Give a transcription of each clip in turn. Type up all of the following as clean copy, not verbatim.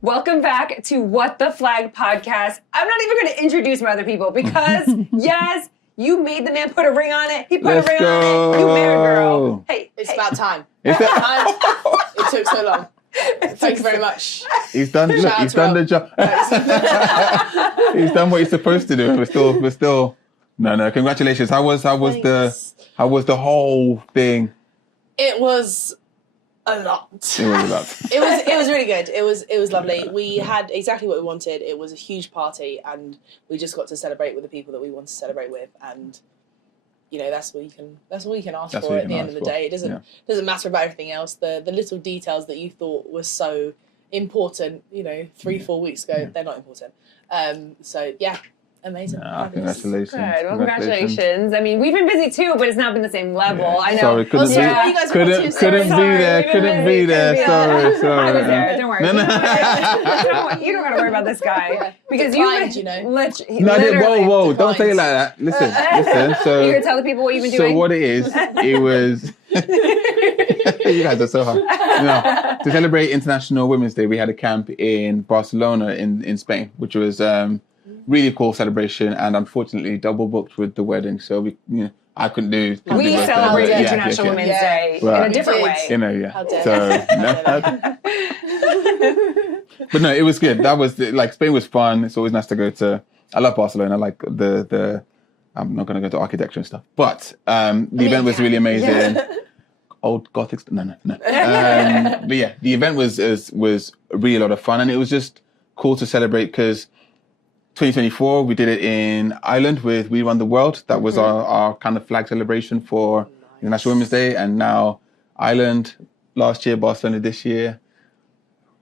Welcome back to What the Flag podcast. I'm not even going to introduce my other people because, yes, you made the man put a ring on it. He put a ring on it. You married a girl. Hey, it's about time. It took so long. Thank you very much. He's done. Look, he's done the job. He's done what he's supposed to do. We're still. No. Congratulations. How was the whole thing? It was a lot. It was really good. It was lovely. We had exactly what we wanted. It was a huge party, and we just got to celebrate with the people that we want to celebrate with, and you know that's all you can ask for at the end of the day. It doesn't matter about everything else. The little details that you thought were so important, 3-4 weeks ago, they're not important. So yeah. Amazing. Congratulations. Good. Well, congratulations. I mean, we've been busy too, but it's not been the same level. Yeah. I know. Sorry, couldn't be there. Sorry. I was there. Don't worry. No. You don't got to worry about this guy because declined, Whoa! Don't say it like that. Listen. So you're gonna tell the people what you've been doing. So what it was. You guys are so hard. No, to celebrate International Women's Day, we had a camp in Barcelona in Spain, which was really cool celebration, and unfortunately double booked with the wedding, so I couldn't do. We celebrate International Women's Day in a different way. But no, it was good. That was Spain was fun. It's always nice to go to. I love Barcelona. I like the. I'm not going to go to architecture and stuff, but the event was really amazing. Yeah. Old Gothic. No. But yeah, the event was really a lot of fun, and it was just cool to celebrate because 2024 we did it in Ireland with We Run the World. That was our kind of flag celebration for International Women's Day, and now Ireland last year, Barcelona this year.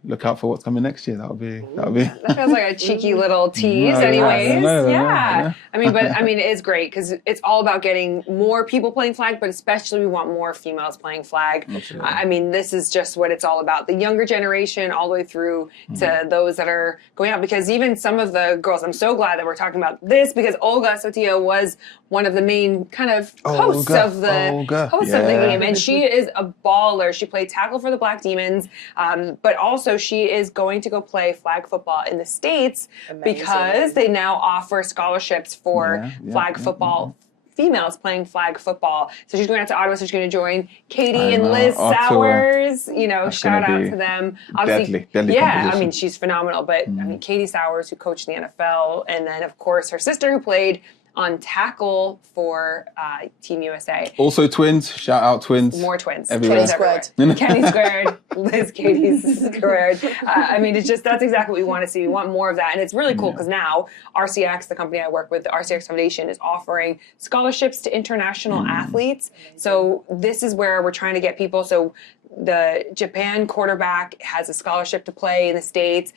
Look out for what's coming next year. That'll be. That feels like a cheeky little tease, anyways. Yeah. I mean, it is great because it's all about getting more people playing flag, but especially we want more females playing flag. Absolutely. I mean, this is just what it's all about. The younger generation, all the way through to those that are going out. Because even some of the girls, I'm so glad that we're talking about this because Olga Sotia was one of the main kind of hosts of the game, and she is a baller. She played tackle for the Black Demons, but also she is going to go play flag football in the States because they now offer scholarships for flag football. Females playing flag football. So she's going out to Ottawa, so she's going to join Katie and Liz Sowers. Shout out to them. Obviously, deadly I mean, she's phenomenal. But I mean, Katie Sowers, who coached in the NFL, and then of course her sister, who played on tackle for Team USA. Also twins. Shout out twins. More twins. Everywhere. Twins everywhere. Kenny squared. Liz Katie's squared. I mean, it's just, that's exactly what we want to see. We want more of that. And it's really cool because now RCX, the company I work with, the RCX Foundation, is offering scholarships to international athletes. So this is where we're trying to get people. So the Japan quarterback has a scholarship to play in the States.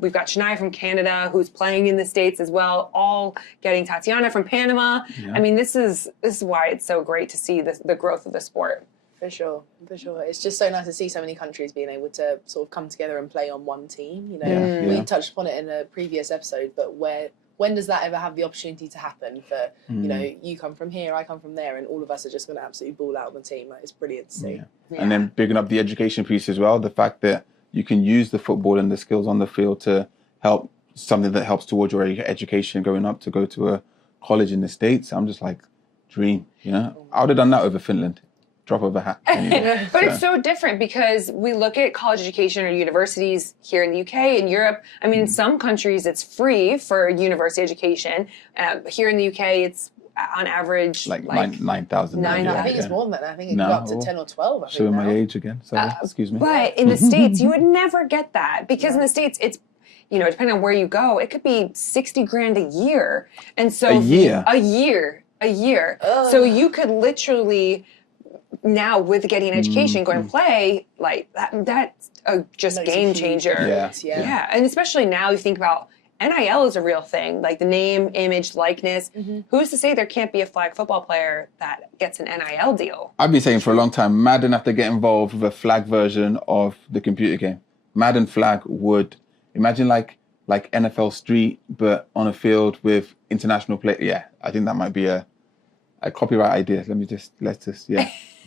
We've got Shania from Canada who's playing in the States as well, all getting Tatiana from Panama. Yeah. I mean, this is why it's so great to see the growth of the sport. For sure. It's just so nice to see so many countries being able to sort of come together and play on one team. We touched upon it in a previous episode, but when does that ever have the opportunity to happen for, you come from here, I come from there, and all of us are just going to absolutely ball out on the team. It's brilliant to see. Yeah. And then bigging up the education piece as well, the fact that you can use the football and the skills on the field to help something that helps towards your education going up to go to a college in the States. I'm just like, dream, I would have done that over Finland. Drop of a hat. Anyway, but it's so different because we look at college education or universities here in the UK and Europe. I mean, in some countries it's free for university education. Here in the UK, it's on average like 9,000. I think it's more than that. I think it got up to 10 or 12. Showing my age again. Sorry, excuse me. But in the States, you would never get that because in the States, it's depending on where you go, it could be $60,000 a year, and so a year. So you could literally. Now with getting an education, going to play, like that's just game changer. Yeah. And especially now you think about NIL is a real thing, like the name, image, likeness. Who's to say there can't be a flag football player that gets an NIL deal? I've been saying for a long time, Madden have to get involved with a flag version of the computer game. Madden flag would, imagine like NFL Street, but on a field with international play. Yeah, I think that might be a copyright idea. Let's just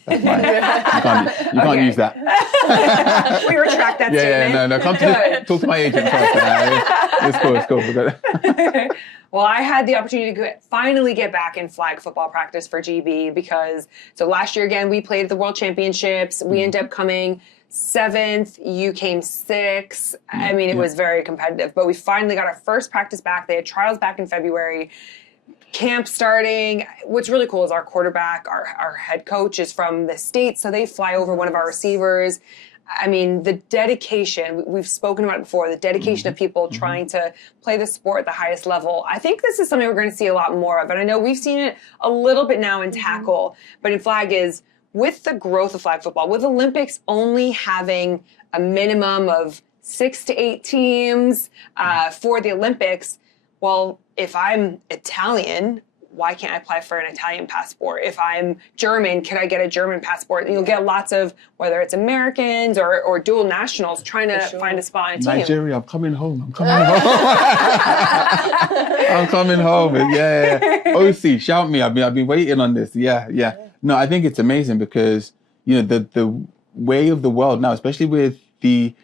That's mine. You can't use that. We retract that statement. No. Talk to my agent first. It's cool. Well, I had the opportunity to finally get back in flag football practice for GB because, so last year again, we played at the World Championships. We ended up coming 7th. You came 6th. I mean, it was very competitive, but we finally got our first practice back. They had trials back in February. Camp starting. What's really cool is our quarterback, our head coach is from the States, so they fly over one of our receivers. I mean, the dedication, we've spoken about it before, the dedication of people trying to play the sport at the highest level. I think this is something we're going to see a lot more of. And I know we've seen it a little bit now in tackle, but in flag is, with the growth of flag football, with Olympics only having a minimum of 6 to 8 teams for the Olympics, well, if I'm Italian, why can't I apply for an Italian passport? If I'm German, can I get a German passport? And you'll get lots of, whether it's Americans or dual nationals trying to find a spot in a team. Nigeria, I'm coming home. I'm coming home. Yeah. OC, shout me. I've been waiting on this. Yeah. No, I think it's amazing because, the way of the world now, especially with the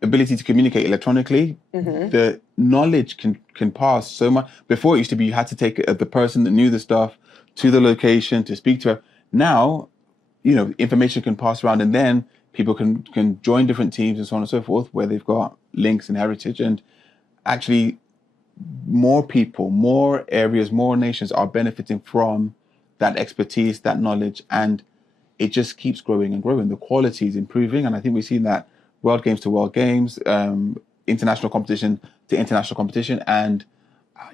ability to communicate electronically, the knowledge can pass so much. Before it used to be you had to take the person that knew the stuff to the location to speak to her. Now, information can pass around, and then people can join different teams and so on and so forth, where they've got links and heritage, and actually more people, more areas, more nations are benefiting from that expertise, that knowledge, and it just keeps growing and growing. The quality is improving, and I think we've seen that World Games to World Games, international competition to international competition, and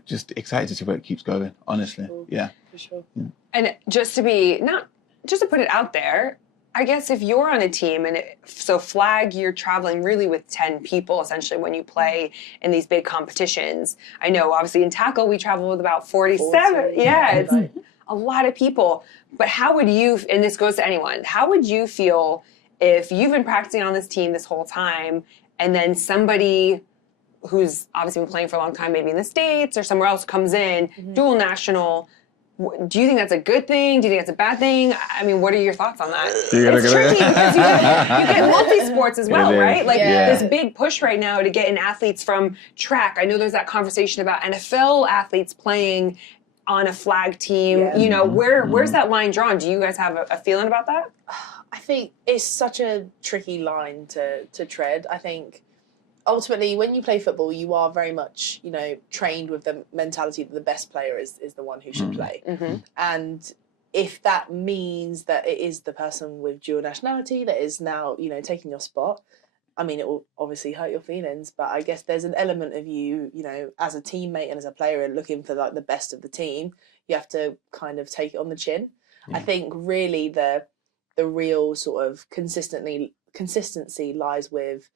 just excited to see where it keeps going, honestly. Yeah. For sure. Yeah. And just to put it out there, I guess if you're on a team, so flag, you're traveling really with 10 people, essentially, when you play in these big competitions. I know, obviously, in tackle, we travel with about 47. Yeah, it's a lot of people. But how would you, and this goes to anyone, how would you feel if you've been practicing on this team this whole time, and then somebody who's obviously been playing for a long time, maybe in the States or somewhere else, comes in, dual national? Do you think that's a good thing? Do you think that's a bad thing? I mean, what are your thoughts on that? It's tricky because you get multi-sports as well, right? Like this big push right now to get in athletes from track. I know there's that conversation about NFL athletes playing on a flag team. Where's that line drawn? Do you guys have a feeling about that? I think it's such a tricky line to tread. I think ultimately when you play football, you are very much, trained with the mentality that the best player is the one who should play. And if that means that it is the person with dual nationality that is now, taking your spot, I mean, it will obviously hurt your feelings, but I guess there's an element of you, as a teammate and as a player looking for like the best of the team, you have to kind of take it on the chin. I think really the real sort of consistency lies with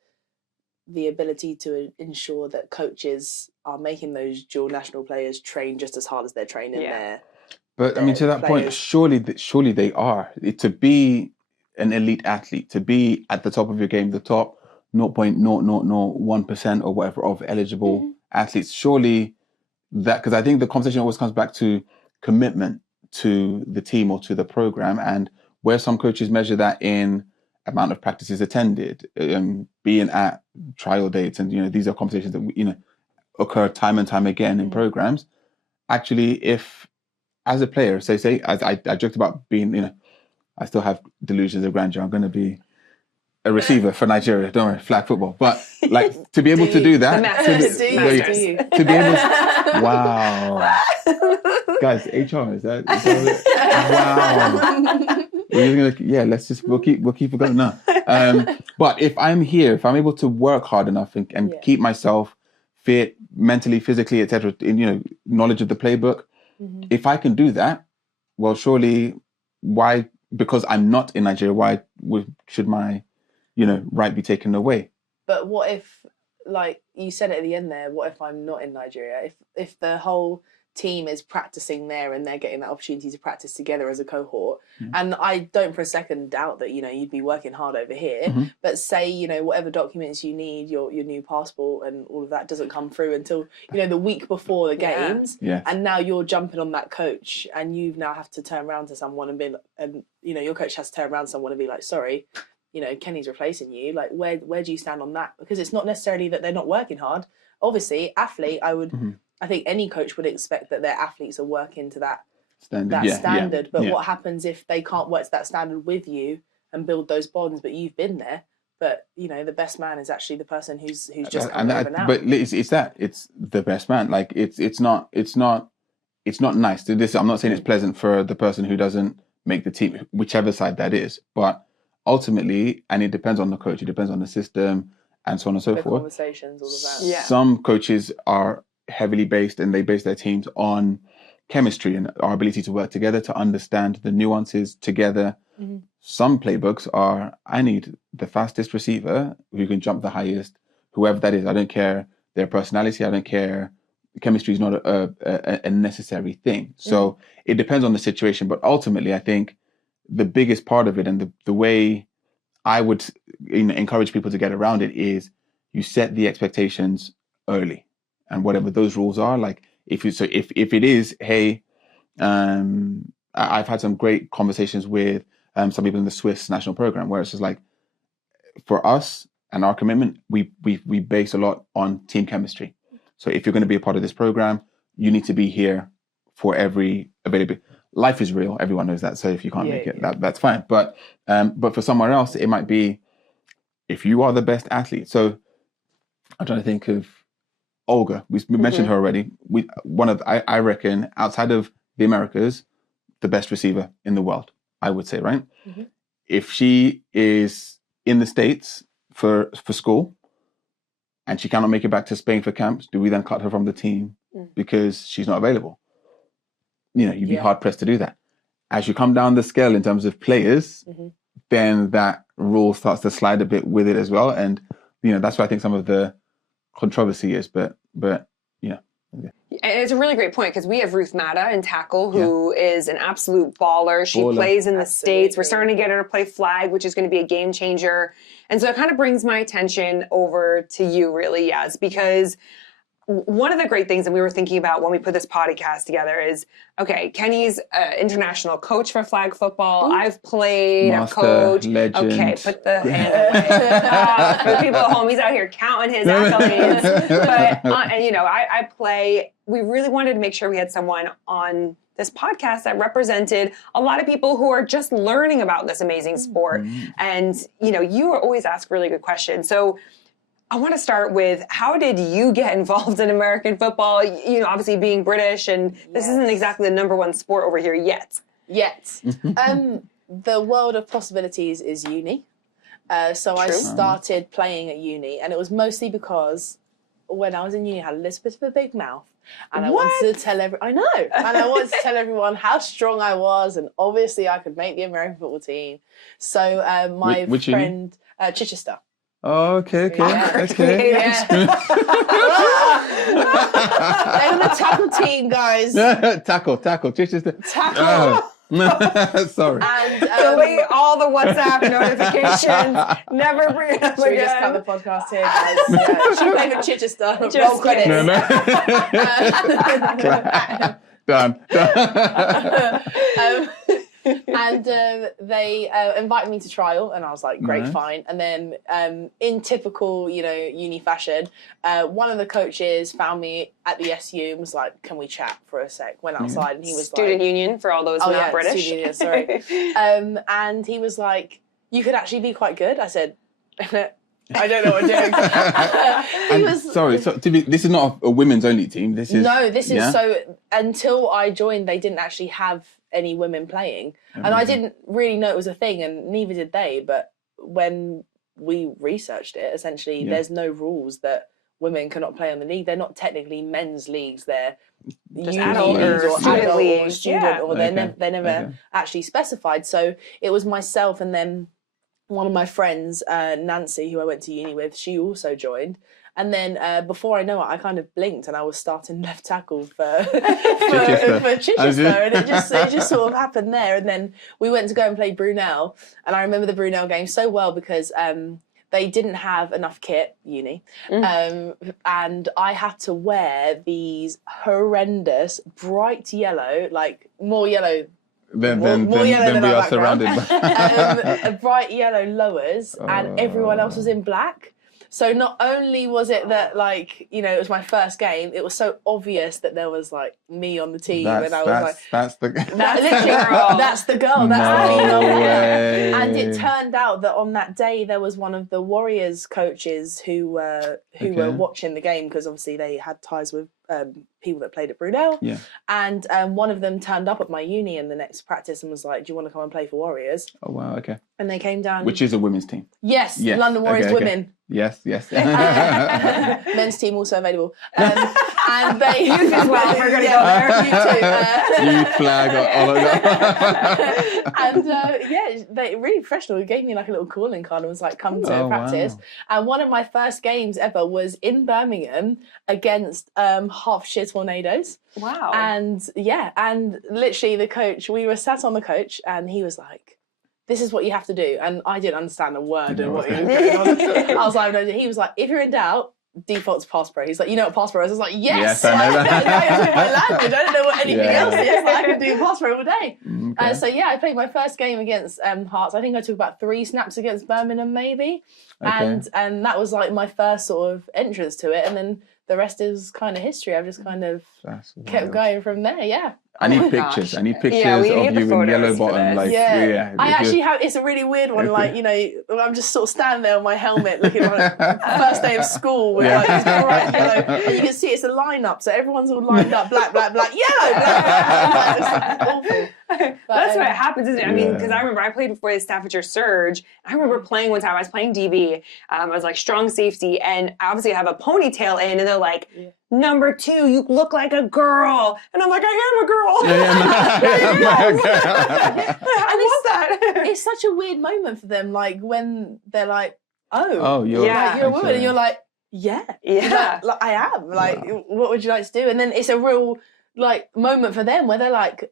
the ability to ensure that coaches are making those dual national players train just as hard as they're training there. But I mean, to that point, surely they are. To be an elite athlete, to be at the top of your game, the top 0.0001% or whatever of eligible athletes, surely that, because I think the conversation always comes back to commitment to the team or to the program, and where some coaches measure that in amount of practices attended, being at trial dates, and these are conversations that occur time and time again in programs. Actually, if as a player, say as I joked about being, I still have delusions of grandeur. I'm going to be a receiver for Nigeria. Don't worry, flag football. But like to be able to do that, to be able to, wow, guys, HR is that wow. We'll keep it going now. But if I'm here, if I'm able to work hard enough and keep myself fit mentally, physically, etc., in knowledge of the playbook, if I can do that, well, surely why? Because I'm not in Nigeria, why should my right be taken away? But what if, like you said at the end there, what if I'm not in Nigeria? If the whole team is practicing there and they're getting that opportunity to practice together as a cohort. And I don't for a second doubt that, you'd be working hard over here, but say, whatever documents you need, your new passport and all of that doesn't come through until, the week before the games. Yes. And now you're jumping on that coach and you now have to turn around to someone and your coach has to turn around to someone and be like, sorry, Kenny's replacing you. Like, where do you stand on that? Because it's not necessarily that they're not working hard. Obviously, athlete, I think any coach would expect that their athletes are working to that standard. But what happens if they can't work to that standard with you and build those bonds? But you've been there. But the best man is actually the person who's just come over now. But it's the best man. Like it's not nice to this. I'm not saying it's pleasant for the person who doesn't make the team, whichever side that is. But ultimately, and it depends on the coach. It depends on the system, and so on and so forth. Conversations, all of that. Yeah. Some coaches are heavily based and they base their teams on chemistry and our ability to work together, to understand the nuances together. Some playbooks are, I need the fastest receiver who can jump the highest, whoever that is. I don't care their personality. I don't care. Chemistry is not a necessary thing. So it depends on the situation. But ultimately, I think the biggest part of it and the way I would encourage people to get around it is you set the expectations early. And whatever those rules are, like if it is, hey, I've had some great conversations with some people in the Swiss national program where it's just like, for us and our commitment, we base a lot on team chemistry. So if you're going to be a part of this program, you need to be here for every availability. Life is real. Everyone knows that. So if you can't make it, that's fine. But for somewhere else, it might be if you are the best athlete. So I'm trying to think of Olga, we mentioned her already. I reckon, outside of the Americas, the best receiver in the world, I would say, right? If she is in the States for school and she cannot make it back to Spain for camps, do we then cut her from the team because she's not available? You'd be hard pressed to do that. As you come down the scale in terms of players, then that rule starts to slide a bit with it as well. And, that's why I think some of the controversy is, but yeah. And it's a really great point because we have Ruth Matta in tackle, who is an absolute baller. She plays in the States. We're starting to get her to play flag, which is going to be a game changer. And so it kind of brings my attention over to you, really, Yaz, because one of the great things that we were thinking about when we put this podcast together is, okay, Kenny's international coach for flag football. I've played, I've coached. Legend. Okay, put the hand away. For the people at home, he's out here counting his accolades. But, I play. We really wanted to make sure we had someone on this podcast that represented a lot of people who are just learning about this amazing sport. And, you always ask really good questions. So I want to start with, how did you get involved in American football? Obviously being British, and this isn't exactly the number one sport over here yet. The world of possibilities is uni. So I started playing at uni, and it was mostly because when I was in uni, I had a little bit of a big mouth. And I wanted to tell everyone how strong I was, and obviously I could make the American football team. So my friend, Chichester. Oh, okay. They're on the tackle team, guys. Tackle. Chichester. Tackle. Sorry. And delete all the WhatsApp notifications. Never bring it up should we just cut again. the podcast here, guys? Yeah. She played for Chichester. Roll credits. Done. And they invited me to trial, and I was like, great, fine. And then in typical, uni fashion, one of the coaches found me at the SU and was like, can we chat for a sec? Went outside, and he was Student union, for all those not British. Student union, sorry. And he was like, you could actually be quite good. I said, I don't know what I'm doing. Sorry, this is not a women's only team. This is so until I joined, they didn't actually have any women playing, and I didn't really know it was a thing, and neither did they. But when we researched it, essentially, there's no rules that women cannot play on the league. They're not technically men's leagues. They're just adult or student leagues. Or they're never actually specified. So it was myself, and then one of my friends, Nancy, who I went to uni with, she also joined. And then before I know it, I kind of blinked and I was starting left tackle for Chichester, and it just sort of happened there. And then we went to go and play Brunel, and I remember the Brunel game so well because they didn't have enough kit, uni, and I had to wear these horrendous bright yellow, like more yellow. Then we are surrounded by bright yellow lowers, and everyone else was in black. So not only was it that, like, you know, it was my first game, it was so obvious that there was, like, me on the team. And I was that's the girl. That's the girl. That's the female player. And it way. turned out that on that day, there was one of the Warriors coaches who were watching the game, because obviously they had ties with people that played at Brunel. Yeah. And one of them turned up at my uni in the next practice and was like, do you want to come and play for Warriors? Oh, wow, okay. And they came down. Which is a women's team. Yes, London Warriors women. Yes. Men's team also available. And they Youth as well, we're going to go there. You too. Youth flag, all of that. And they really professional. They gave me like a little calling card and was like, come to practice. Wow. And one of my first games ever was in Birmingham against Hertfordshire Tornadoes. Wow. And literally the coach, we were sat on the coach and he was like, this is what you have to do. And I didn't understand a word of what he was going on. I was like, no. He was like, if you're in doubt, default to pass pro. He's like, you know what pass pro is? I was like, yes. I know that. That's my language. I don't know what anything else is. Like, I can do pass pro all day. Okay. So yeah, I played my first game against Hearts. I think I took about 3 snaps against Birmingham maybe. Okay. And that was like my first sort of entrance to it. And then the rest is kind of history. I've just kind of kept going from there. Yeah. I need gosh. pictures. I need pictures Yeah, we of need the you in photos yellow for bottom. this. Like, Yeah. I if actually you're- have, it's a really weird one, like, you know, I'm just sort of standing there on my helmet looking like first day of school with like this bright yellow, and you can see it's a lineup, so everyone's all lined up, black, yellow, black. It's awful. That's what happens, isn't it? I mean, because Yeah. I remember I played before the Staffordshire Surge. I remember playing one time. I was playing DB. I was like strong safety, and obviously I have a ponytail in, and they're like, "Number 2, you look like a girl," and I'm like, "I am a girl." I love that. It's such a weird moment for them, like when they're like, Oh, you're Yeah. you're a woman, and you're like, yeah, Yeah. like, I am. Like, what would you like to do? And then it's a real like moment for them where they're like,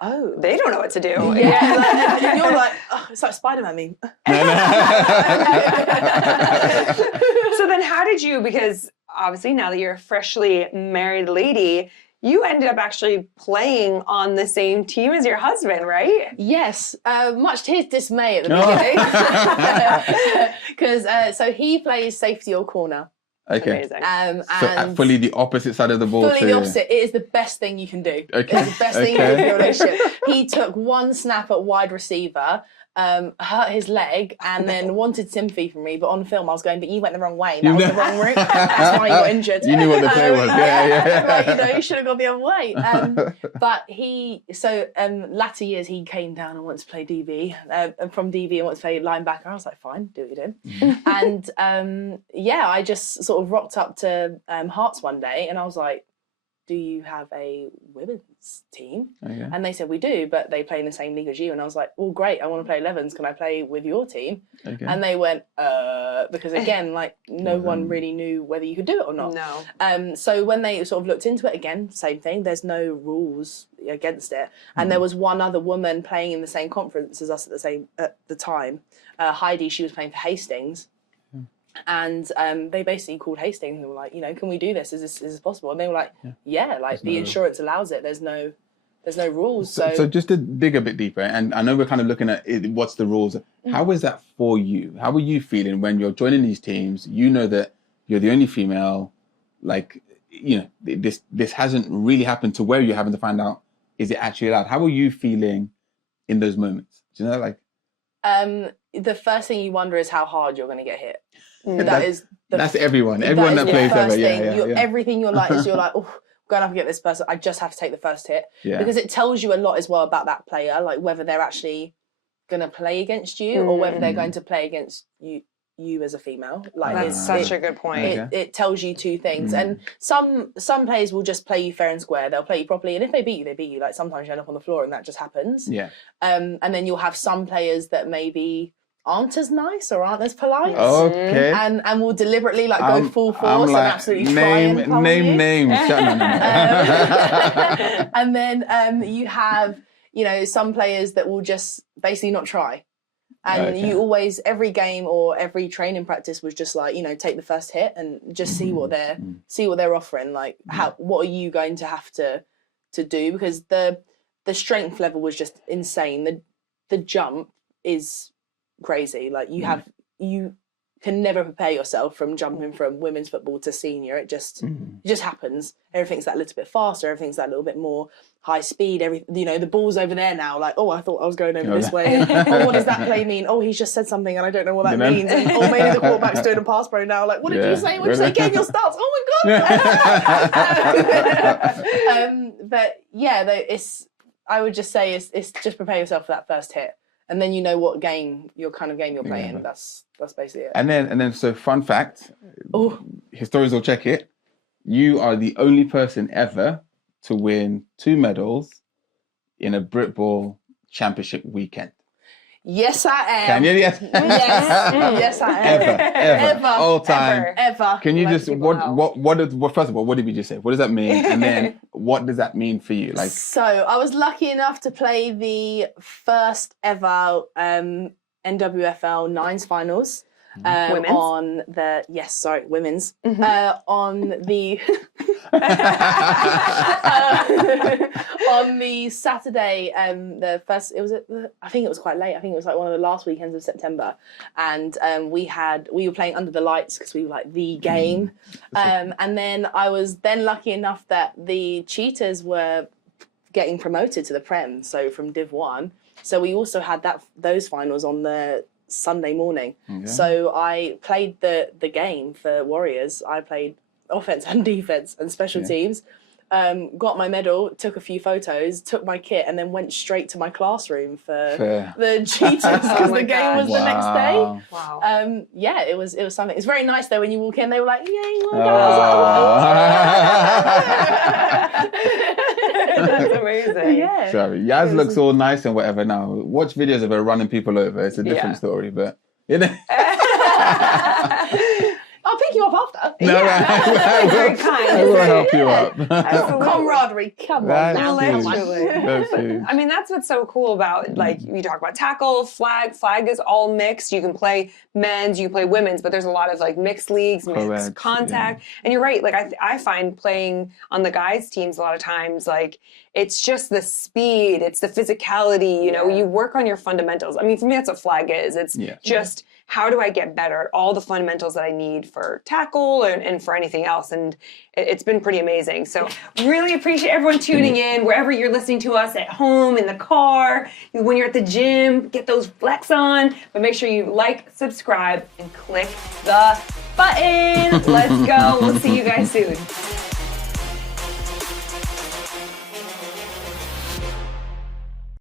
oh, They don't know what to do. yeah, like, and you're like, oh, it's like Spider-Man meme. So then how did you, because obviously now that you're a freshly married lady, you ended up actually playing on the same team as your husband, right? Yes, much to his dismay at the beginning, because so he plays safety or corner. Okay. Amazing. So And fully the opposite side of the ball. fully the opposite. It is the best thing you can do. Okay. It's the best thing you can do in a relationship. He took one snap at wide receiver, hurt his leg, and then wanted sympathy from me. But on film, I was going, but you went the wrong way. That was the wrong route. That's why you got injured. You knew what the play was. Yeah. Right, you know, you should have gone the other way. But latter years, he came down and wanted to play DB, from DB and wanted to play linebacker. I was like, fine, do what you're doing. And I just sort of rocked up to Hearts one day, and I was like, do you have a women's team? Okay. And they said, we do, but they play in the same league as you. And I was like, well, great, I want to play 11s. Can I play with your team? Okay. And they went, because again, like no one really knew whether you could do it or not. No. So when they sort of looked into it again, same thing, there's no rules against it. And there was one other woman playing in the same conference as us at the time. Heidi, she was playing for Hastings. And they basically called Hastings and they were like, you know, can we do this? Is this possible? And they were like, yeah, like the insurance allows it. There's no rules. So just to dig a bit deeper, and I know we're kind of looking at what's the rules. How is that for you? How are you feeling when you're joining these teams? You know that you're the only female. Like, you know, this hasn't really happened to where you're having to find out, is it actually allowed? How are you feeling in those moments? Do you know, like? The first thing you wonder is how hard you're going to get hit. That's everyone. Everyone that plays ever. Yeah. Everything you're like is you're like, oh, going up against this person, I just have to take the first hit. Yeah. Because it tells you a lot as well about that player, like whether they're actually going to play against you or whether they're going to play against you as a female. Like That's such a good point. It tells you two things. And some players will just play you fair and square. They'll play you properly, and if they beat you, they beat you. Like sometimes you end up on the floor and that just happens. Yeah. And then you'll have some players that maybe aren't as nice or aren't as polite. Okay. And will deliberately like go full force and absolutely try and come name on you. names. And then you have, you know, some players that will just basically not try. And you always, every game or every training practice was just like, you know, take the first hit and just see what they're offering. Like, what are you going to have to do? Because the strength level was just insane. The jump is crazy. Like you can never prepare yourself from jumping from women's football to senior. It just happens. Everything's that little bit faster. Everything's that little bit more high speed. You know, the ball's over there now. Like, oh, I thought I was going over this way. Oh, what does that play mean? Oh, he's just said something and I don't know what that means. And, oh, maybe the quarterback's doing a pass pro now. Like, what did you say? What did you say? Get your starts. Oh my god. But yeah, I would just say it's just prepare yourself for that first hit. And then you know what game you're playing. Yeah. That's basically it. And then so fun fact, historians will check it. You are the only person ever to win 2 medals in a Brit Ball Championship weekend. Yes, I am. Can you? Yes. Yes, I am. Ever. All time. Ever. Can you just first of all, what did you just say? What does that mean? And then what does that mean for you? Like, so I was lucky enough to play the first ever NWFL Nines finals. Women's? On the women's on the on the Saturday, the first I think it was quite late. I think it was like one of the last weekends of September, and we were playing under the lights because we were like the game, and then I was then lucky enough that the Cheetahs were getting promoted to the Prem, so from Div 1. So we also had those finals on the Sunday morning. Okay. So I played the game for Warriors. I played offense and defense and special teams. Got my medal, took a few photos, took my kit, and then went straight to my classroom for the Cheetahs because the game was the next day. Wow. It was something. It's very nice though when you walk in. They were like, "Yay, well done." That's amazing. Yeah. Sorry, Yaz looks all nice and whatever now. Watch videos of her running people over. It's a different story, but you know. I'll pick you up after. No, very kind. I will help you up. Camaraderie, come on now. That's huge. I mean, that's what's so cool about, like, you talk about tackle, flag. Flag is all mixed. You can play men's, you can play women's, but there's a lot of, like, mixed leagues, mixed contact. And you're right. Like, I find playing on the guys' teams a lot of times, like, it's just the speed, it's the physicality, you know, you work on your fundamentals. I mean, for me, that's what flag is. It's just, how do I get better at all the fundamentals that I need for tackle and for anything else? And it's been pretty amazing. So really appreciate everyone tuning in, wherever you're listening to us, at home, in the car, when you're at the gym, get those flex on. But make sure you like, subscribe, and click the button. Let's go. We'll see you guys soon.